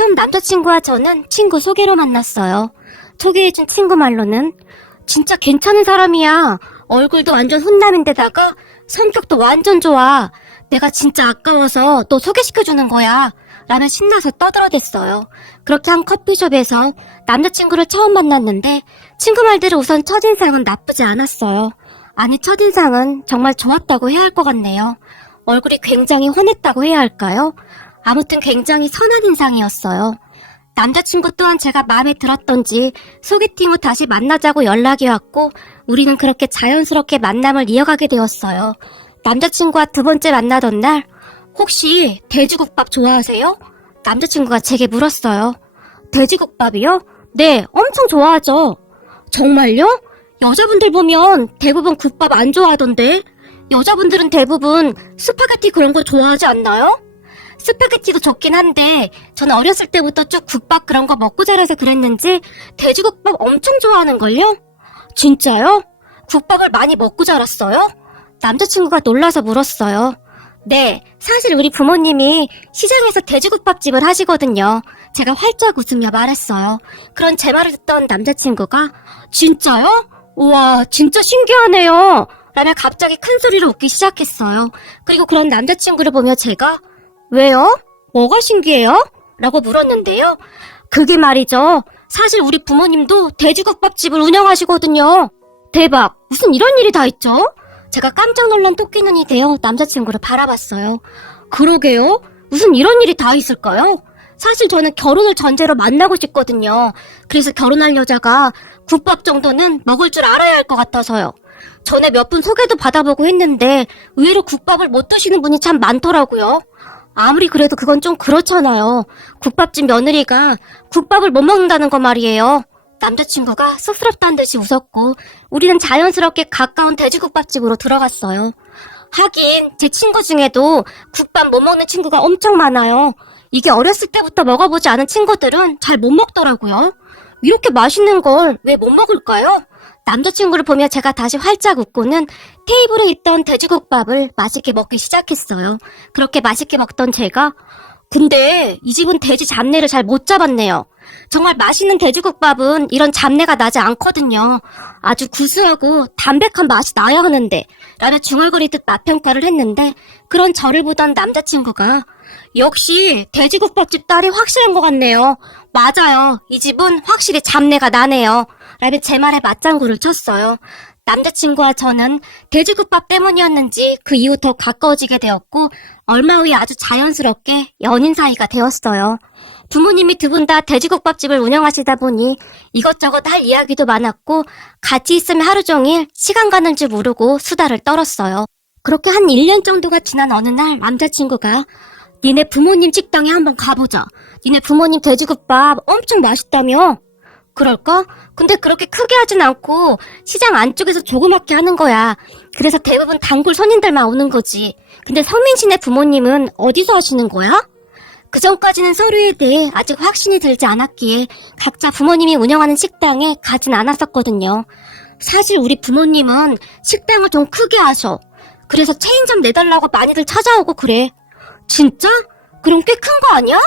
처음 남자친구와 저는 친구 소개로 만났어요. 소개해준 친구 말로는 진짜 괜찮은 사람이야. 얼굴도 완전 훈남인데다가 성격도 완전 좋아. 내가 진짜 아까워서 너 소개시켜주는 거야. 라며 신나서 떠들어댔어요. 그렇게 한 커피숍에서 남자친구를 처음 만났는데 친구 말대로 우선 첫인상은 나쁘지 않았어요. 아니, 첫인상은 정말 좋았다고 해야 할 것 같네요. 얼굴이 굉장히 환했다고 해야 할까요? 아무튼 굉장히 선한 인상이었어요. 남자친구 또한 제가 마음에 들었던지 소개팅 후 다시 만나자고 연락이 왔고 우리는 그렇게 자연스럽게 만남을 이어가게 되었어요. 남자친구와 두 번째 만나던 날 혹시 돼지국밥 좋아하세요? 남자친구가 제게 물었어요. 돼지국밥이요? 네, 엄청 좋아하죠. 정말요? 여자분들 보면 대부분 국밥 안 좋아하던데 여자분들은 대부분 스파게티 그런 거 좋아하지 않나요? 스파게티도 좋긴 한데 저는 어렸을 때부터 쭉 국밥 그런 거 먹고 자라서 그랬는지 돼지국밥 엄청 좋아하는걸요? 진짜요? 국밥을 많이 먹고 자랐어요? 남자친구가 놀라서 물었어요. 네, 사실 우리 부모님이 시장에서 돼지국밥집을 하시거든요. 제가 활짝 웃으며 말했어요. 그런 제 말을 듣던 남자친구가 진짜요? 우와, 진짜 신기하네요. 라며 갑자기 큰 소리로 웃기 시작했어요. 그리고 그런 남자친구를 보며 제가 왜요? 뭐가 신기해요? 라고 물었는데요. 그게 말이죠. 사실 우리 부모님도 돼지국밥집을 운영하시거든요. 대박, 무슨 이런 일이 다 있죠? 제가 깜짝 놀란 토끼눈이 되어 남자친구를 바라봤어요. 그러게요? 무슨 이런 일이 다 있을까요? 사실 저는 결혼을 전제로 만나고 싶거든요. 그래서 결혼할 여자가 국밥 정도는 먹을 줄 알아야 할 것 같아서요. 전에 몇 분 소개도 받아보고 했는데 의외로 국밥을 못 드시는 분이 참 많더라고요. 아무리 그래도 그건 좀 그렇잖아요. 국밥집 며느리가 국밥을 못 먹는다는 거 말이에요. 남자친구가 쑥스럽다는 듯이 웃었고 우리는 자연스럽게 가까운 돼지국밥집으로 들어갔어요. 하긴 제 친구 중에도 국밥 못 먹는 친구가 엄청 많아요. 이게 어렸을 때부터 먹어보지 않은 친구들은 잘 못 먹더라고요. 이렇게 맛있는 걸 왜 못 먹을까요? 남자친구를 보며 제가 다시 활짝 웃고는 테이블에 있던 돼지국밥을 맛있게 먹기 시작했어요. 그렇게 맛있게 먹던 제가 근데 이 집은 돼지 잡내를 잘 못 잡았네요. 정말 맛있는 돼지국밥은 이런 잡내가 나지 않거든요. 아주 구수하고 담백한 맛이 나야 하는데 라며 중얼거리듯 맛평가를 했는데 그런 저를 보던 남자친구가 역시 돼지국밥집 딸이 확실한 것 같네요. 맞아요. 이 집은 확실히 잡내가 나네요. 라며 제 말에 맞장구를 쳤어요. 남자친구와 저는 돼지국밥 때문이었는지 그 이후 더 가까워지게 되었고 얼마 후에 아주 자연스럽게 연인 사이가 되었어요. 부모님이 두 분 다 돼지국밥집을 운영하시다 보니 이것저것 할 이야기도 많았고 같이 있으면 하루 종일 시간 가는 줄 모르고 수다를 떨었어요. 그렇게 한 1년 정도가 지난 어느 날 남자친구가 니네 부모님 식당에 한번 가보자. 니네 부모님 돼지국밥 엄청 맛있다며? 그럴까? 근데 그렇게 크게 하진 않고 시장 안쪽에서 조그맣게 하는 거야. 그래서 대부분 단골 손님들만 오는 거지. 근데 성민 씨네 부모님은 어디서 하시는 거야? 그전까지는 서로에 대해 아직 확신이 들지 않았기에 각자 부모님이 운영하는 식당에 가진 않았었거든요. 사실 우리 부모님은 식당을 좀 크게 하셔. 그래서 체인점 내달라고 많이들 찾아오고 그래. 진짜? 그럼 꽤 큰 거 아니야?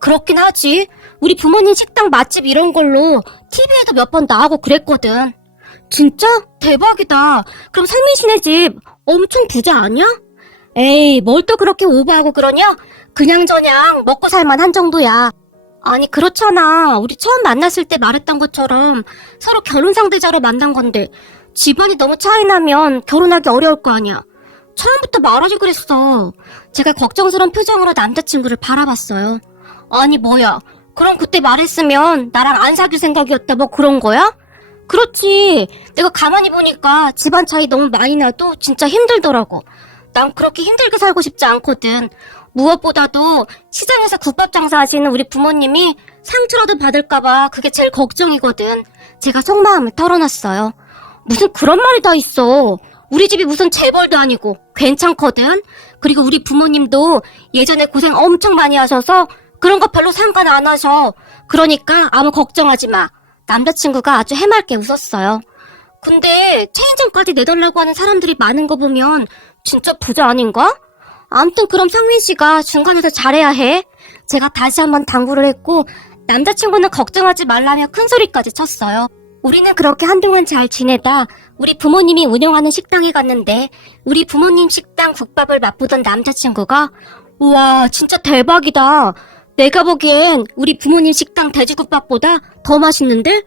그렇긴 하지. 우리 부모님 식당 맛집 이런 걸로 TV에도 몇 번 나오고 그랬거든. 진짜? 대박이다. 그럼 성민 씨네 집 엄청 부자 아니야? 에이, 뭘 또 그렇게 오버하고 그러냐? 그냥저냥 먹고 살만한 정도야. 아니, 그렇잖아. 우리 처음 만났을 때 말했던 것처럼 서로 결혼 상대자로 만난 건데 집안이 너무 차이 나면 결혼하기 어려울 거 아니야. 처음부터 말하지 그랬어. 제가 걱정스러운 표정으로 남자친구를 바라봤어요. 아니, 뭐야. 그럼 그때 말했으면 나랑 안 사귈 생각이었다 뭐 그런 거야? 그렇지. 내가 가만히 보니까 집안 차이 너무 많이 나도 진짜 힘들더라고. 난 그렇게 힘들게 살고 싶지 않거든. 무엇보다도 시장에서 국밥 장사하시는 우리 부모님이 상처라도 받을까봐 그게 제일 걱정이거든. 제가 속마음을 털어놨어요. 무슨 그런 말이 다 있어. 우리 집이 무슨 재벌도 아니고 괜찮거든. 그리고 우리 부모님도 예전에 고생 엄청 많이 하셔서 그런 거 별로 상관 안 하셔. 그러니까 아무 걱정하지 마. 남자친구가 아주 해맑게 웃었어요. 근데 체인점까지 내달라고 하는 사람들이 많은 거 보면 진짜 부자 아닌가? 아무튼 그럼 상민 씨가 중간에서 잘해야 해. 제가 다시 한번 당부를 했고 남자친구는 걱정하지 말라며 큰 소리까지 쳤어요. 우리는 그렇게 한동안 잘 지내다 우리 부모님이 운영하는 식당에 갔는데 우리 부모님 식당 국밥을 맛보던 남자친구가 우와 진짜 대박이다. 내가 보기엔 우리 부모님 식당 돼지국밥보다 더 맛있는데?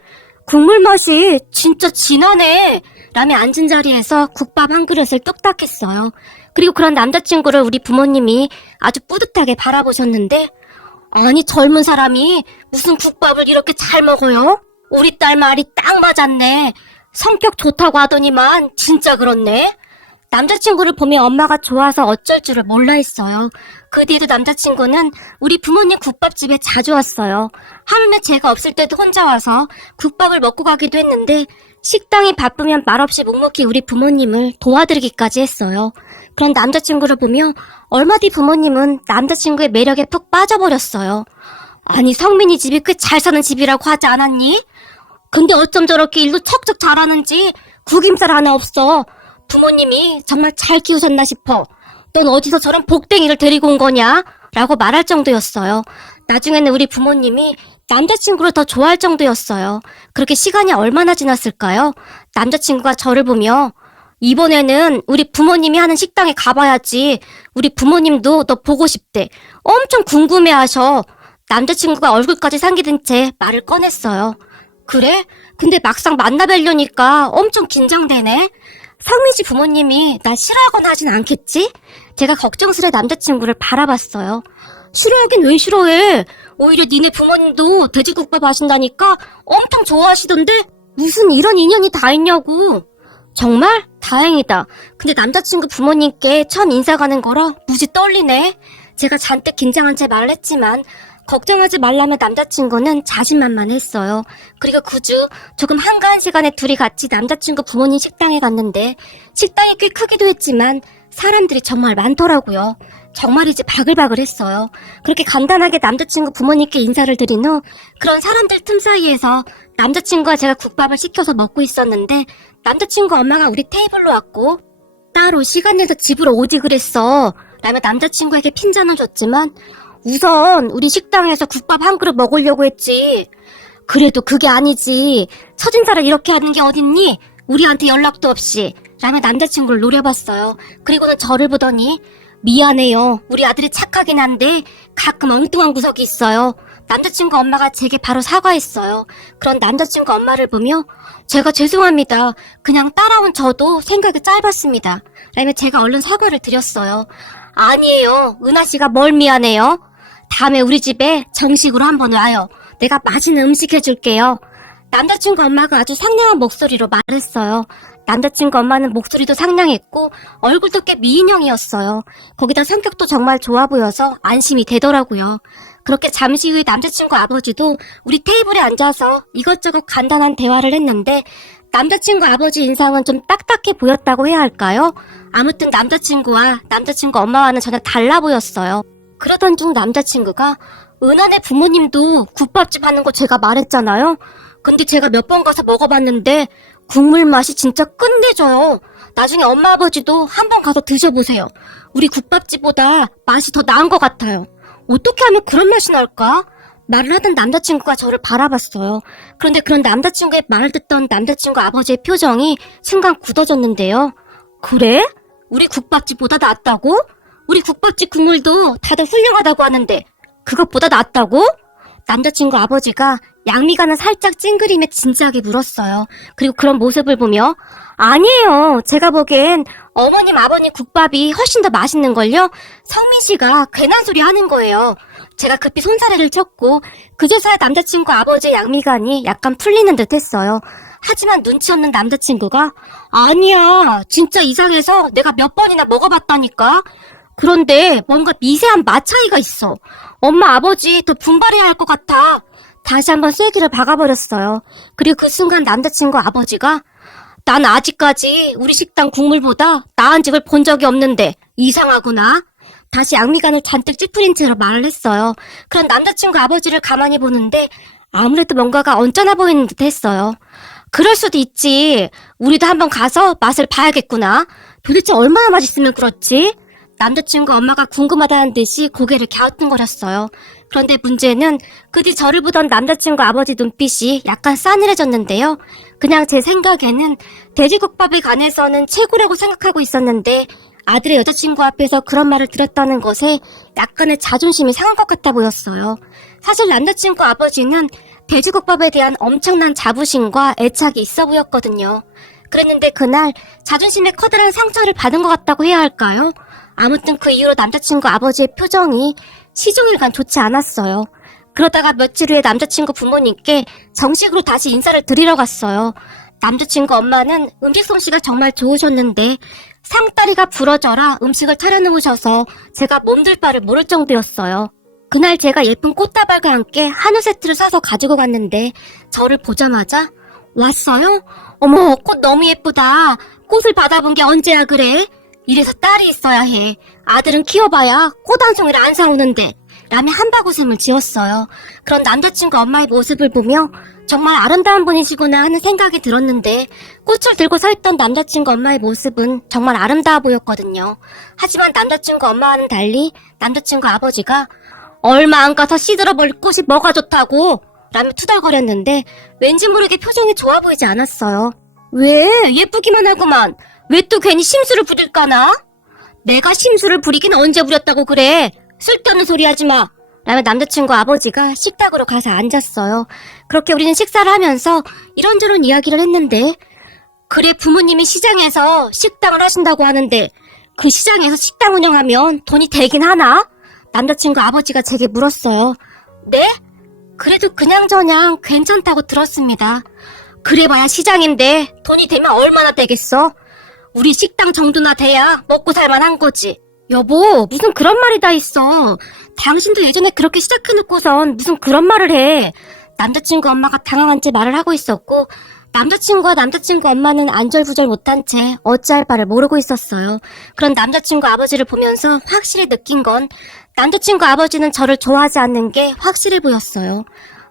국물 맛이 진짜 진하네. 라며 앉은 자리에서 국밥 한 그릇을 뚝딱 했어요. 그리고 그런 남자친구를 우리 부모님이 아주 뿌듯하게 바라보셨는데 아니 젊은 사람이 무슨 국밥을 이렇게 잘 먹어요? 우리 딸 말이 딱 맞았네. 성격 좋다고 하더니만 진짜 그렇네. 남자친구를 보며 엄마가 좋아서 어쩔 줄을 몰라 했어요. 그 뒤에도 남자친구는 우리 부모님 국밥집에 자주 왔어요. 하루는 제가 없을 때도 혼자 와서 국밥을 먹고 가기도 했는데 식당이 바쁘면 말없이 묵묵히 우리 부모님을 도와드리기까지 했어요. 그런 남자친구를 보며 얼마 뒤 부모님은 남자친구의 매력에 푹 빠져버렸어요. 아니 성민이 집이 꽤 잘 사는 집이라고 하지 않았니? 근데 어쩜 저렇게 일도 척척 잘하는지 구김살 하나 없어. 부모님이 정말 잘 키우셨나 싶어. 넌 어디서 저런 복댕이를 데리고 온 거냐? 라고 말할 정도였어요. 나중에는 우리 부모님이 남자친구를 더 좋아할 정도였어요. 그렇게 시간이 얼마나 지났을까요? 남자친구가 저를 보며 이번에는 우리 부모님이 하는 식당에 가봐야지. 우리 부모님도 너 보고 싶대. 엄청 궁금해하셔. 남자친구가 얼굴까지 상기된 채 말을 꺼냈어요. 그래? 근데 막상 만나뵈려니까 엄청 긴장되네. 상미지 부모님이 나 싫어하거나 하진 않겠지? 제가 걱정스레 남자친구를 바라봤어요. 싫어하긴 왜 싫어해? 오히려 니네 부모님도 돼지국밥 하신다니까 엄청 좋아하시던데? 무슨 이런 인연이 다 있냐고. 정말? 다행이다. 근데 남자친구 부모님께 처음 인사 가는 거라 무지 떨리네. 제가 잔뜩 긴장한 채 말을 했지만 걱정하지 말라며 남자친구는 자신만만했어요. 그리고 그 주 조금 한가한 시간에 둘이 같이 남자친구 부모님 식당에 갔는데 식당이 꽤 크기도 했지만 사람들이 정말 많더라고요. 정말이지 바글바글했어요. 그렇게 간단하게 남자친구 부모님께 인사를 드린 후 그런 사람들 틈 사이에서 남자친구와 제가 국밥을 시켜서 먹고 있었는데 남자친구 엄마가 우리 테이블로 왔고 따로 시간 내서 집으로 오지 그랬어. 라며 남자친구에게 핀잔을 줬지만 우선 우리 식당에서 국밥 한 그릇 먹으려고 했지. 그래도 그게 아니지. 첫인사를 이렇게 하는 게 어딨니? 우리한테 연락도 없이. 라며 남자친구를 노려봤어요. 그리고는 저를 보더니 미안해요. 우리 아들이 착하긴 한데 가끔 엉뚱한 구석이 있어요. 남자친구 엄마가 제게 바로 사과했어요. 그런 남자친구 엄마를 보며 제가 죄송합니다. 그냥 따라온 저도 생각이 짧았습니다. 라며 제가 얼른 사과를 드렸어요. 아니에요. 은하씨가 뭘 미안해요? 다음에 우리 집에 정식으로 한번 와요. 내가 맛있는 음식 해줄게요. 남자친구 엄마가 아주 상냥한 목소리로 말했어요. 남자친구 엄마는 목소리도 상냥했고 얼굴도 꽤 미인형이었어요. 거기다 성격도 정말 좋아 보여서 안심이 되더라고요. 그렇게 잠시 후에 남자친구 아버지도 우리 테이블에 앉아서 이것저것 간단한 대화를 했는데 남자친구 아버지 인상은 좀 딱딱해 보였다고 해야 할까요? 아무튼 남자친구와 남자친구 엄마와는 전혀 달라 보였어요. 그러던 중 남자친구가 은하네 부모님도 국밥집 하는 거 제가 말했잖아요. 근데 제가 몇 번 가서 먹어봤는데 국물 맛이 진짜 끝내줘요. 나중에 엄마 아버지도 한번 가서 드셔보세요. 우리 국밥집보다 맛이 더 나은 것 같아요. 어떻게 하면 그런 맛이 날까? 말을 하던 남자친구가 저를 바라봤어요. 그런데 그런 남자친구의 말을 듣던 남자친구 아버지의 표정이 순간 굳어졌는데요. 그래? 우리 국밥집보다 낫다고? 우리 국밥집 국물도 다들 훌륭하다고 하는데 그것보다 낫다고? 남자친구 아버지가 양미간을 살짝 찡그리며 진지하게 물었어요. 그리고 그런 모습을 보며 아니에요. 제가 보기엔 어머님 아버님 국밥이 훨씬 더 맛있는걸요? 성민 씨가 괜한 소리 하는 거예요. 제가 급히 손사래를 쳤고 그제서야 남자친구 아버지의 양미간이 약간 풀리는 듯 했어요. 하지만 눈치 없는 남자친구가 아니야. 진짜 이상해서 내가 몇 번이나 먹어봤다니까. 그런데 뭔가 미세한 맛 차이가 있어. 엄마 아버지 더 분발해야 할 것 같아. 다시 한번 쐐기를 박아버렸어요. 그리고 그 순간 남자친구 아버지가 난 아직까지 우리 식당 국물보다 나은 집을 본 적이 없는데 이상하구나. 다시 양미간을 잔뜩 찌푸린 채로 말을 했어요. 그런 남자친구 아버지를 가만히 보는데 아무래도 뭔가가 언짢아 보이는 듯 했어요. 그럴 수도 있지. 우리도 한번 가서 맛을 봐야겠구나. 도대체 얼마나 맛있으면 그렇지? 남자친구 엄마가 궁금하다는 듯이 고개를 갸우뚱거렸어요. 그런데 문제는 그 뒤 저를 보던 남자친구 아버지 눈빛이 약간 싸늘해졌는데요. 그냥 제 생각에는 돼지국밥에 관해서는 최고라고 생각하고 있었는데 아들의 여자친구 앞에서 그런 말을 들었다는 것에 약간의 자존심이 상한 것 같아 보였어요. 사실 남자친구 아버지는 돼지국밥에 대한 엄청난 자부심과 애착이 있어 보였거든요. 그랬는데 그날 자존심에 커다란 상처를 받은 것 같다고 해야 할까요? 아무튼 그 이후로 남자친구 아버지의 표정이 시종일관 좋지 않았어요. 그러다가 며칠 후에 남자친구 부모님께 정식으로 다시 인사를 드리러 갔어요. 남자친구 엄마는 음식 솜씨가 정말 좋으셨는데 상다리가 부러져라 음식을 차려놓으셔서 제가 몸둘 바를 모를 정도였어요. 그날 제가 예쁜 꽃다발과 함께 한우 세트를 사서 가지고 갔는데 저를 보자마자 왔어요? 어머, 꽃 너무 예쁘다. 꽃을 받아본 게 언제야 그래? 이래서 딸이 있어야 해. 아들은 키워봐야 꽃 한 송이를 안 사오는데. 라며 한바구음을 지었어요. 그런 남자친구 엄마의 모습을 보며 정말 아름다운 분이시구나 하는 생각이 들었는데 꽃을 들고 서 있던 남자친구 엄마의 모습은 정말 아름다워 보였거든요. 하지만 남자친구 엄마와는 달리 남자친구 아버지가 얼마 안 가서 시들어버릴 꽃이 뭐가 좋다고? 라며 투덜거렸는데 왠지 모르게 표정이 좋아 보이지 않았어요. 왜? 예쁘기만 하구만. 왜 또 괜히 심술을 부릴까나? 내가 심술을 부리긴 언제 부렸다고 그래? 쓸데없는 소리 하지 마. 라며 남자친구 아버지가 식탁으로 가서 앉았어요. 그렇게 우리는 식사를 하면서 이런저런 이야기를 했는데 그래 부모님이 시장에서 식당을 하신다고 하는데 그 시장에서 식당 운영하면 돈이 되긴 하나? 남자친구 아버지가 제게 물었어요. 네? 그래도 그냥저냥 괜찮다고 들었습니다. 그래봐야 시장인데 돈이 되면 얼마나 되겠어? 우리 식당 정도나 돼야 먹고 살만한 거지. 여보, 무슨 그런 말이 다 있어. 당신도 예전에 그렇게 시작해놓고선 무슨 그런 말을 해. 남자친구 엄마가 당황한 채 말을 하고 있었고 남자친구와 남자친구 엄마는 안절부절 못한 채 어찌할 바를 모르고 있었어요. 그런 남자친구 아버지를 보면서 확실히 느낀 건 남자친구 아버지는 저를 좋아하지 않는 게 확실해 보였어요.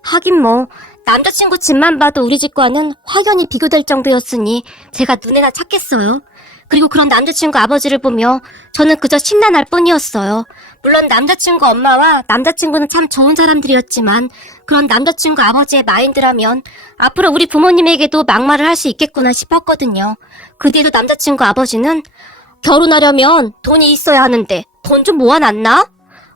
하긴 뭐 남자친구 집만 봐도 우리 집과는 확연히 비교될 정도였으니 제가 눈에나 찼겠어요. 그리고 그런 남자친구 아버지를 보며 저는 그저 심란할 뿐이었어요. 물론 남자친구 엄마와 남자친구는 참 좋은 사람들이었지만 그런 남자친구 아버지의 마인드라면 앞으로 우리 부모님에게도 막말을 할 수 있겠구나 싶었거든요. 그 뒤에도 남자친구 아버지는 결혼하려면 돈이 있어야 하는데 돈 좀 모아놨나?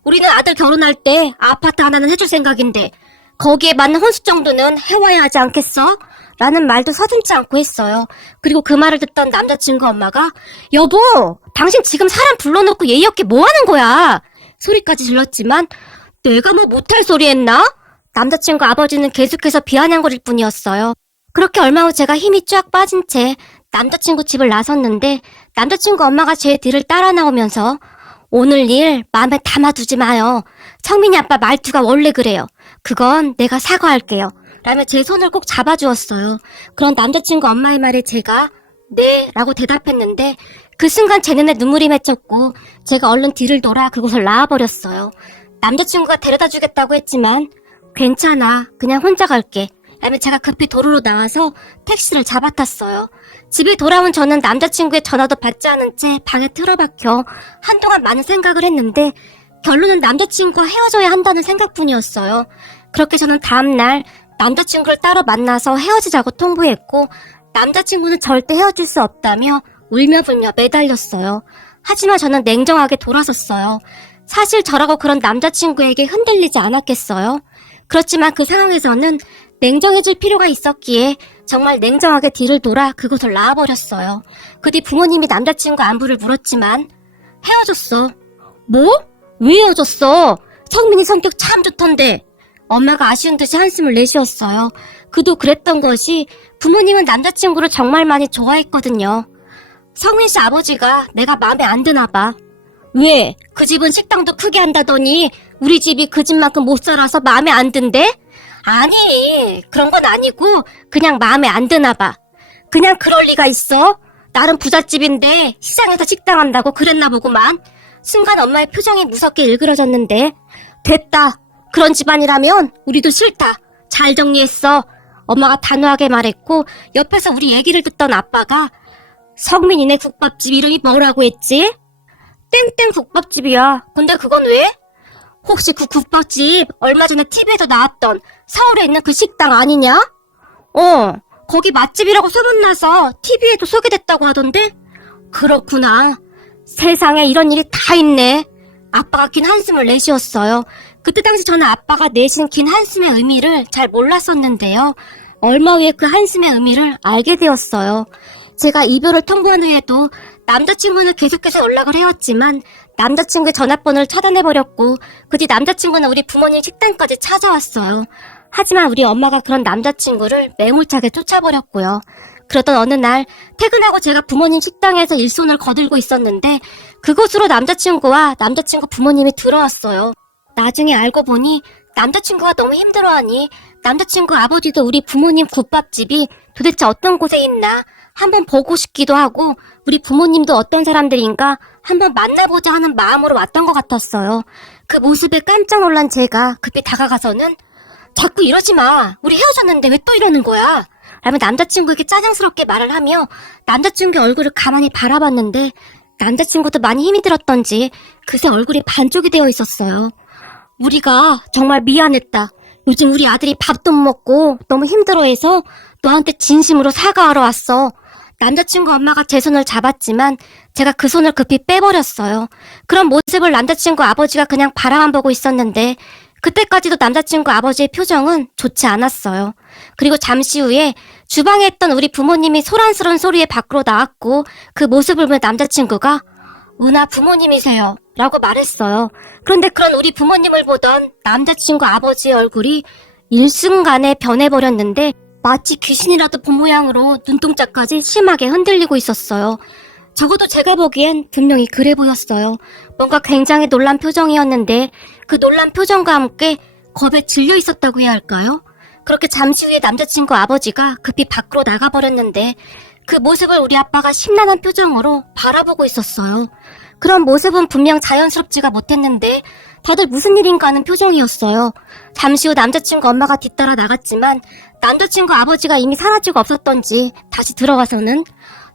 우리는 아들 결혼할 때 아파트 하나는 해줄 생각인데 거기에 맞는 혼수 정도는 해와야 하지 않겠어? 라는 말도 서슴지 않고 했어요. 그리고 그 말을 듣던 남자친구 엄마가 여보, 당신 지금 사람 불러놓고 예의 없게 뭐 하는 거야? 소리까지 질렀지만 내가 뭐 못할 소리 했나? 남자친구 아버지는 계속해서 비아냥거릴 뿐이었어요. 그렇게 얼마 후 제가 힘이 쫙 빠진 채 남자친구 집을 나섰는데 남자친구 엄마가 제 뒤를 따라 나오면서 오늘 일 마음에 담아두지 마요. 성민이 아빠 말투가 원래 그래요. 그건 내가 사과할게요. 라며 제 손을 꼭 잡아주었어요. 그런 남자친구 엄마의 말에 제가 네 라고 대답했는데 그 순간 제 눈에 눈물이 맺혔고 제가 얼른 뒤를 돌아 그곳을 나와버렸어요. 남자친구가 데려다 주겠다고 했지만 괜찮아 그냥 혼자 갈게 라며 제가 급히 도로로 나와서 택시를 잡아탔어요. 집에 돌아온 저는 남자친구의 전화도 받지 않은 채 방에 틀어박혀 한동안 많은 생각을 했는데 결론은 남자친구와 헤어져야 한다는 생각뿐이었어요. 그렇게 저는 다음날 남자친구를 따로 만나서 헤어지자고 통보했고 남자친구는 절대 헤어질 수 없다며 울며불며 매달렸어요. 하지만 저는 냉정하게 돌아섰어요. 사실 저라고 그런 남자친구에게 흔들리지 않았겠어요? 그렇지만 그 상황에서는 냉정해질 필요가 있었기에 정말 냉정하게 뒤를 돌아 그곳을 나와버렸어요. 그 뒤 부모님이 남자친구 안부를 물었지만 헤어졌어. 뭐? 왜 헤어졌어? 성민이 성격 참 좋던데. 엄마가 아쉬운 듯이 한숨을 내쉬었어요. 그도 그랬던 것이 부모님은 남자친구를 정말 많이 좋아했거든요. 성민 씨 아버지가 내가 마음에 안 드나 봐. 왜? 그 집은 식당도 크게 한다더니 우리 집이 그 집만큼 못 살아서 마음에 안 든대? 아니, 그런 건 아니고 그냥 마음에 안 드나 봐. 그냥 그럴 리가 있어? 나름 부잣집인데 시장에서 식당 한다고 그랬나 보구만. 순간 엄마의 표정이 무섭게 일그러졌는데 됐다. 그런 집안이라면 우리도 싫다. 잘 정리했어. 엄마가 단호하게 말했고 옆에서 우리 얘기를 듣던 아빠가 성민이네 국밥집 이름이 뭐라고 했지? 땡땡 국밥집이야. 근데 그건 왜? 혹시 그 국밥집 얼마 전에 TV에서 나왔던 서울에 있는 그 식당 아니냐? 거기 맛집이라고 소문나서 TV에도 소개됐다고 하던데? 그렇구나. 세상에 이런 일이 다 있네. 아빠가 긴 한숨을 내쉬었어요. 그때 당시 저는 아빠가 내신 긴 한숨의 의미를 잘 몰랐었는데요. 얼마 후에 그 한숨의 의미를 알게 되었어요. 제가 이별을 통보한 후에도 남자친구는 계속해서 연락을 해왔지만 남자친구의 전화번호를 차단해버렸고 그 뒤 남자친구는 우리 부모님 식당까지 찾아왔어요. 하지만 우리 엄마가 그런 남자친구를 매몰차게 쫓아버렸고요. 그러던 어느 날 퇴근하고 제가 부모님 식당에서 일손을 거들고 있었는데 그곳으로 남자친구와 남자친구 부모님이 들어왔어요. 나중에 알고 보니 남자친구가 너무 힘들어하니 남자친구 아버지도 우리 부모님 국밥집이 도대체 어떤 곳에 있나 한번 보고 싶기도 하고 우리 부모님도 어떤 사람들인가 한번 만나보자 하는 마음으로 왔던 것 같았어요. 그 모습에 깜짝 놀란 제가 급히 다가가서는 자꾸 이러지 마. 우리 헤어졌는데 왜 또 이러는 거야? 라며 남자친구에게 짜증스럽게 말을 하며 남자친구의 얼굴을 가만히 바라봤는데 남자친구도 많이 힘이 들었던지 그새 얼굴이 반쪽이 되어 있었어요. 우리가 정말 미안했다. 요즘 우리 아들이 밥도 못 먹고 너무 힘들어해서 너한테 진심으로 사과하러 왔어. 남자친구 엄마가 제 손을 잡았지만 제가 그 손을 급히 빼버렸어요. 그런 모습을 남자친구 아버지가 그냥 바라만 보고 있었는데 그때까지도 남자친구 아버지의 표정은 좋지 않았어요. 그리고 잠시 후에 주방에 있던 우리 부모님이 소란스러운 소리에 밖으로 나왔고 그 모습을 보며 남자친구가 은하 부모님이세요 라고 말했어요. 그런데 그런 우리 부모님을 보던 남자친구 아버지의 얼굴이 일순간에 변해버렸는데 마치 귀신이라도 본 모양으로 눈동자까지 심하게 흔들리고 있었어요. 적어도 제가 보기엔 분명히 그래 보였어요. 뭔가 굉장히 놀란 표정이었는데 그 놀란 표정과 함께 겁에 질려 있었다고 해야 할까요? 그렇게 잠시 후에 남자친구 아버지가 급히 밖으로 나가버렸는데 그 모습을 우리 아빠가 심란한 표정으로 바라보고 있었어요. 그런 모습은 분명 자연스럽지가 못했는데 다들 무슨 일인가 하는 표정이었어요. 잠시 후 남자친구 엄마가 뒤따라 나갔지만 남자친구 아버지가 이미 사라지고 없었던지 다시 들어가서는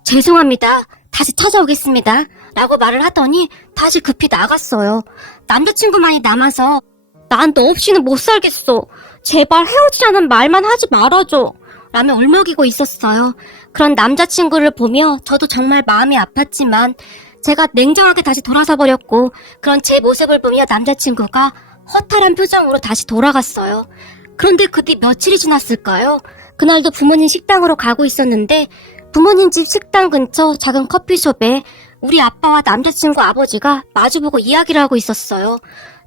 죄송합니다. 다시 찾아오겠습니다. 라고 말을 하더니 다시 급히 나갔어요. 남자친구만이 남아서 난 너 없이는 못 살겠어. 제발 헤어지자는 말만 하지 말아줘. 라며 울먹이고 있었어요. 그런 남자친구를 보며 저도 정말 마음이 아팠지만 제가 냉정하게 다시 돌아서 버렸고 그런 제 모습을 보며 남자친구가 허탈한 표정으로 다시 돌아갔어요. 그런데 그 뒤 며칠이 지났을까요? 그날도 부모님 식당으로 가고 있었는데 부모님 집 식당 근처 작은 커피숍에 우리 아빠와 남자친구 아버지가 마주보고 이야기를 하고 있었어요.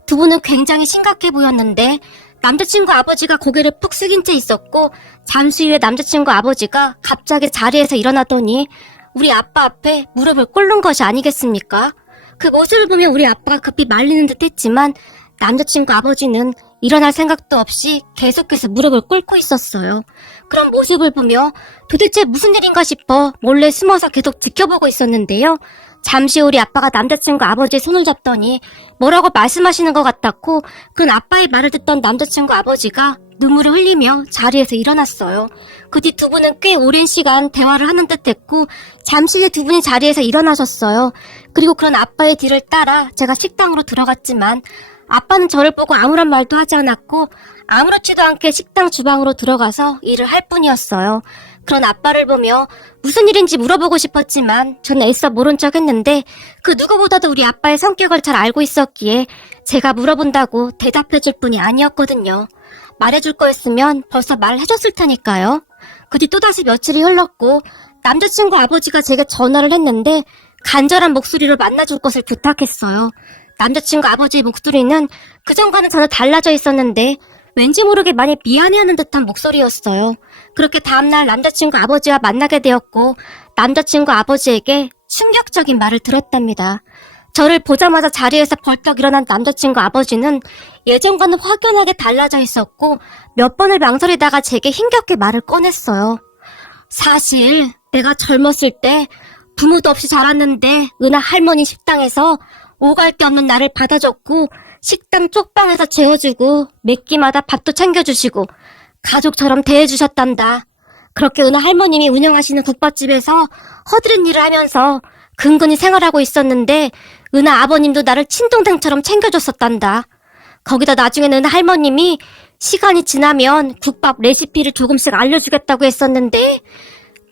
두 분은 굉장히 심각해 보였는데 남자친구 아버지가 고개를 푹 숙인 채 있었고 잠시 후에 남자친구 아버지가 갑자기 자리에서 일어나더니 우리 아빠 앞에 무릎을 꿇는 것이 아니겠습니까? 그 모습을 보면 우리 아빠가 급히 말리는 듯 했지만 남자친구 아버지는 일어날 생각도 없이 계속해서 무릎을 꿇고 있었어요. 그런 모습을 보며 도대체 무슨 일인가 싶어 몰래 숨어서 계속 지켜보고 있었는데요. 잠시 후 우리 아빠가 남자친구 아버지의 손을 잡더니 뭐라고 말씀하시는 것 같았고 그 아빠의 말을 듣던 남자친구 아버지가 눈물을 흘리며 자리에서 일어났어요. 그 뒤 두 분은 꽤 오랜 시간 대화를 하는 듯 했고 잠시 후에 두 분이 자리에서 일어나셨어요. 그리고 그런 아빠의 뒤를 따라 제가 식당으로 들어갔지만 아빠는 저를 보고 아무런 말도 하지 않았고 아무렇지도 않게 식당 주방으로 들어가서 일을 할 뿐이었어요. 그런 아빠를 보며 무슨 일인지 물어보고 싶었지만 전 애써 모른 척 했는데 그 누구보다도 우리 아빠의 성격을 잘 알고 있었기에 제가 물어본다고 대답해줄 뿐이 아니었거든요. 말해줄 거였으면 벌써 말해줬을 테니까요. 그 뒤 또다시 며칠이 흘렀고 남자친구 아버지가 제게 전화를 했는데 간절한 목소리로 만나줄 것을 부탁했어요. 남자친구 아버지의 목소리는 그전과는 전혀 달라져 있었는데 왠지 모르게 많이 미안해하는 듯한 목소리였어요. 그렇게 다음날 남자친구 아버지와 만나게 되었고 남자친구 아버지에게 충격적인 말을 들었답니다. 저를 보자마자 자리에서 벌떡 일어난 남자친구 아버지는 예전과는 확연하게 달라져 있었고 몇 번을 망설이다가 제게 힘겹게 말을 꺼냈어요. 사실 내가 젊었을 때 부모도 없이 자랐는데 은하 할머니 식당에서 오갈 데 없는 나를 받아줬고 식당 쪽방에서 재워주고 몇 끼마다 밥도 챙겨주시고 가족처럼 대해주셨단다. 그렇게 은하 할머님이 운영하시는 국밥집에서 허드렛 일을 하면서 근근히 생활하고 있었는데 은하 아버님도 나를 친동생처럼 챙겨줬었단다. 거기다 나중에는 은하 할머님이 시간이 지나면 국밥 레시피를 조금씩 알려주겠다고 했었는데,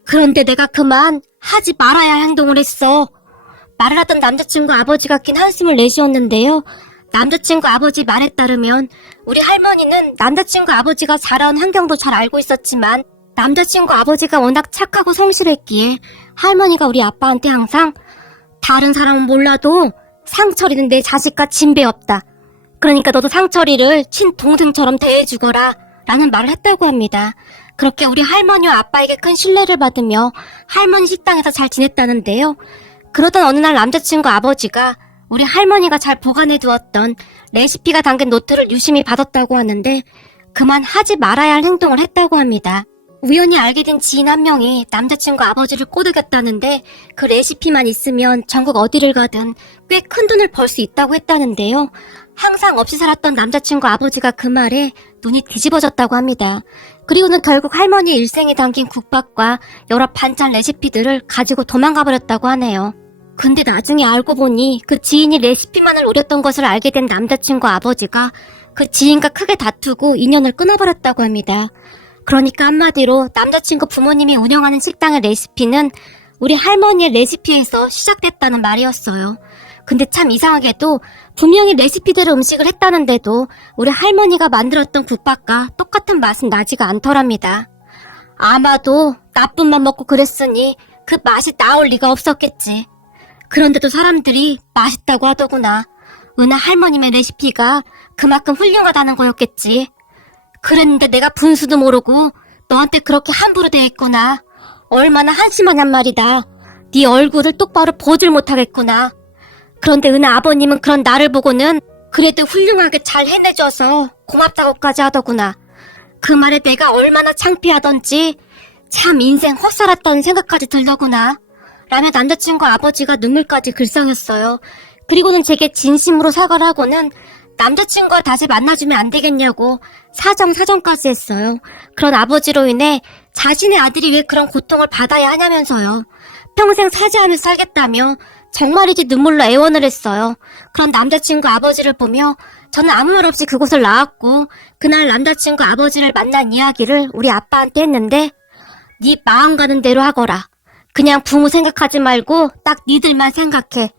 그런데 내가 그만 하지 말아야 할 행동을 했어. 말을 하던 남자친구 아버지가 긴 한숨을 내쉬었는데요. 남자친구 아버지 말에 따르면 우리 할머니는 남자친구 아버지가 자라온 환경도 잘 알고 있었지만 남자친구 아버지가 워낙 착하고 성실했기에 할머니가 우리 아빠한테 항상 다른 사람은 몰라도 상철이는 내 자식과 진배 없다. 그러니까 너도 상철이를 친동생처럼 대해주거라 라는 말을 했다고 합니다. 그렇게 우리 할머니와 아빠에게 큰 신뢰를 받으며 할머니 식당에서 잘 지냈다는데요. 그러던 어느 날 남자친구 아버지가 우리 할머니가 잘 보관해 두었던 레시피가 담긴 노트를 유심히 받았다고 하는데 그만 하지 말아야 할 행동을 했다고 합니다. 우연히 알게 된 지인 한 명이 남자친구 아버지를 꼬드겼다는데 그 레시피만 있으면 전국 어디를 가든 꽤 큰 돈을 벌 수 있다고 했다는데요. 항상 없이 살았던 남자친구 아버지가 그 말에 눈이 뒤집어졌다고 합니다. 그리고는 결국 할머니의 일생에 담긴 국밥과 여러 반찬 레시피들을 가지고 도망가 버렸다고 하네요. 근데 나중에 알고 보니 그 지인이 레시피만을 노렸던 것을 알게 된 남자친구 아버지가 그 지인과 크게 다투고 인연을 끊어버렸다고 합니다. 그러니까 한마디로 남자친구 부모님이 운영하는 식당의 레시피는 우리 할머니의 레시피에서 시작됐다는 말이었어요. 근데 참 이상하게도 분명히 레시피대로 음식을 했다는데도 우리 할머니가 만들었던 국밥과 똑같은 맛은 나지가 않더랍니다. 아마도 나쁜 맘 먹고 그랬으니 그 맛이 나올 리가 없었겠지. 그런데도 사람들이 맛있다고 하더구나. 은하 할머님의 레시피가 그만큼 훌륭하다는 거였겠지. 그랬는데 내가 분수도 모르고 너한테 그렇게 함부로 대했구나. 얼마나 한심하냔 말이다. 네 얼굴을 똑바로 보질 못하겠구나. 그런데 은하 아버님은 그런 나를 보고는 그래도 훌륭하게 잘 해내줘서 고맙다고까지 하더구나. 그 말에 내가 얼마나 창피하던지 참 인생 헛살았다는 생각까지 들더구나. 라며 남자친구 아버지가 눈물까지 글썽였어요. 그리고는 제게 진심으로 사과를 하고는 남자친구와 다시 만나주면 안 되겠냐고 사정까지 했어요. 그런 아버지로 인해 자신의 아들이 왜 그런 고통을 받아야 하냐면서요. 평생 사죄하며 살겠다며 정말이지 눈물로 애원을 했어요. 그런 남자친구 아버지를 보며 저는 아무 말 없이 그곳을 나왔고 그날 남자친구 아버지를 만난 이야기를 우리 아빠한테 했는데 네 마음 가는 대로 하거라. 그냥 부모 생각하지 말고 딱 니들만 생각해.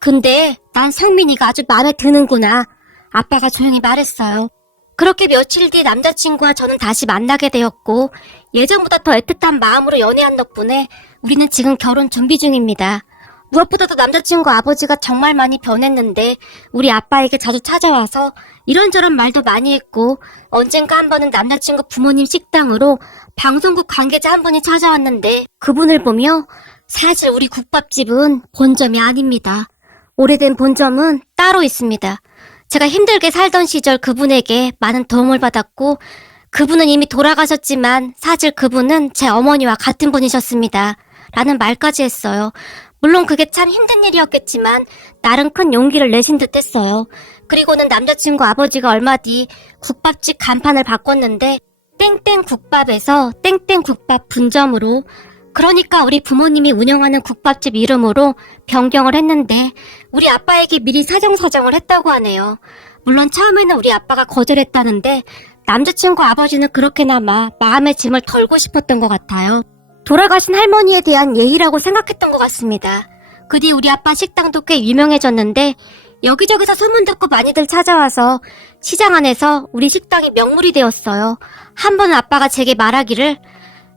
근데 난 상민이가 아주 마음에 드는구나. 아빠가 조용히 말했어요. 그렇게 며칠 뒤 남자친구와 저는 다시 만나게 되었고 예전보다 더 애틋한 마음으로 연애한 덕분에 우리는 지금 결혼 준비 중입니다. 무엇보다도 남자친구 아버지가 정말 많이 변했는데 우리 아빠에게 자주 찾아와서 이런저런 말도 많이 했고 언젠가 한 번은 남자친구 부모님 식당으로 방송국 관계자 한 분이 찾아왔는데 그분을 보며 사실 우리 국밥집은 본점이 아닙니다. 오래된 본점은 따로 있습니다. 제가 힘들게 살던 시절 그분에게 많은 도움을 받았고 그분은 이미 돌아가셨지만 사실 그분은 제 어머니와 같은 분이셨습니다. 라는 말까지 했어요. 물론 그게 참 힘든 일이었겠지만 나름 큰 용기를 내신 듯 했어요. 그리고는 남자친구 아버지가 얼마 뒤 국밥집 간판을 바꿨는데 땡땡국밥에서 땡땡국밥 분점으로 그러니까 우리 부모님이 운영하는 국밥집 이름으로 변경을 했는데 우리 아빠에게 미리 사정을 했다고 하네요. 물론 처음에는 우리 아빠가 거절했다는데 남자친구 아버지는 그렇게나마 마음의 짐을 덜고 싶었던 것 같아요. 돌아가신 할머니에 대한 예의라고 생각했던 것 같습니다. 그 뒤 우리 아빠 식당도 꽤 유명해졌는데 여기저기서 소문 듣고 많이들 찾아와서 시장 안에서 우리 식당이 명물이 되었어요. 한 번은 아빠가 제게 말하기를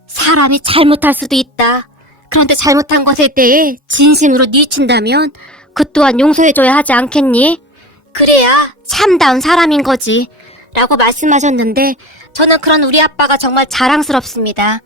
사람이 잘못할 수도 있다. 그런데 잘못한 것에 대해 진심으로 뉘우친다면 그 또한 용서해줘야 하지 않겠니? 그래야 참다운 사람인 거지. 라고 말씀하셨는데 저는 그런 우리 아빠가 정말 자랑스럽습니다.